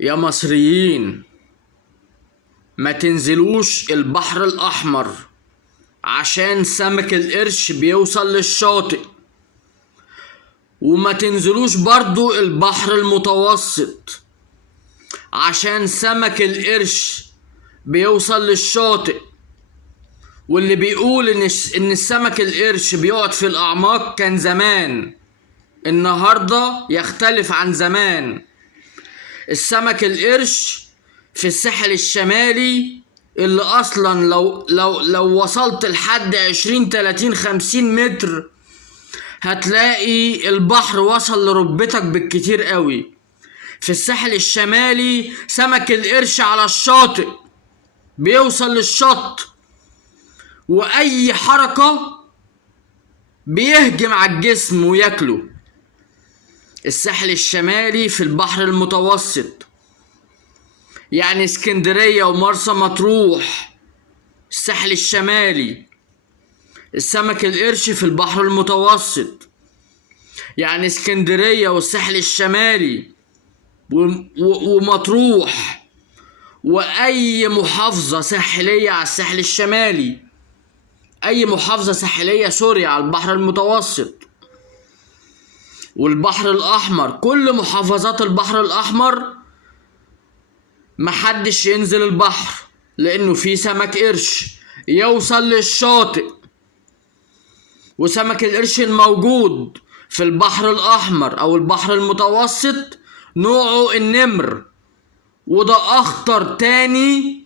يا مصريين، ما تنزلوش البحر الأحمر عشان سمك القرش بيوصل للشاطئ، وما تنزلوش برضو البحر المتوسط عشان سمك القرش بيوصل للشاطئ. واللي بيقول ان السمك القرش بيقعد في الأعماق كان زمان، النهاردة يختلف عن زمان. السمك القرش في الساحل الشمالي اللي اصلا لو وصلت لحد 20 30 50 متر هتلاقي البحر وصل لركبتك بالكتير قوي. في الساحل الشمالي سمك القرش على الشاطئ بيوصل للشط، واي حركة بيهجم على الجسم وياكله. الساحل الشمالي في البحر المتوسط، يعني اسكندرية ومرسى مطروح. الساحل الشمالي السمك القرش في البحر المتوسط، يعني اسكندرية والساحل الشمالي ومطروح واي محافظة ساحلية على الساحل الشمالي، اي محافظة ساحلية سوري على البحر المتوسط والبحر الاحمر. كل محافظات البحر الاحمر محدش ينزل البحر لانه في سمك قرش يوصل للشاطئ. وسمك القرش الموجود في البحر الاحمر او البحر المتوسط نوعه النمر، وده اخطر تاني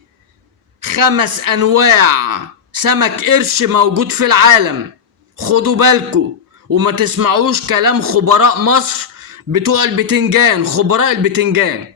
5 انواع سمك قرش موجود في العالم. خدوا بالكم وما تسمعوش كلام خبراء مصر بتوع البتنجان، خبراء البتنجان.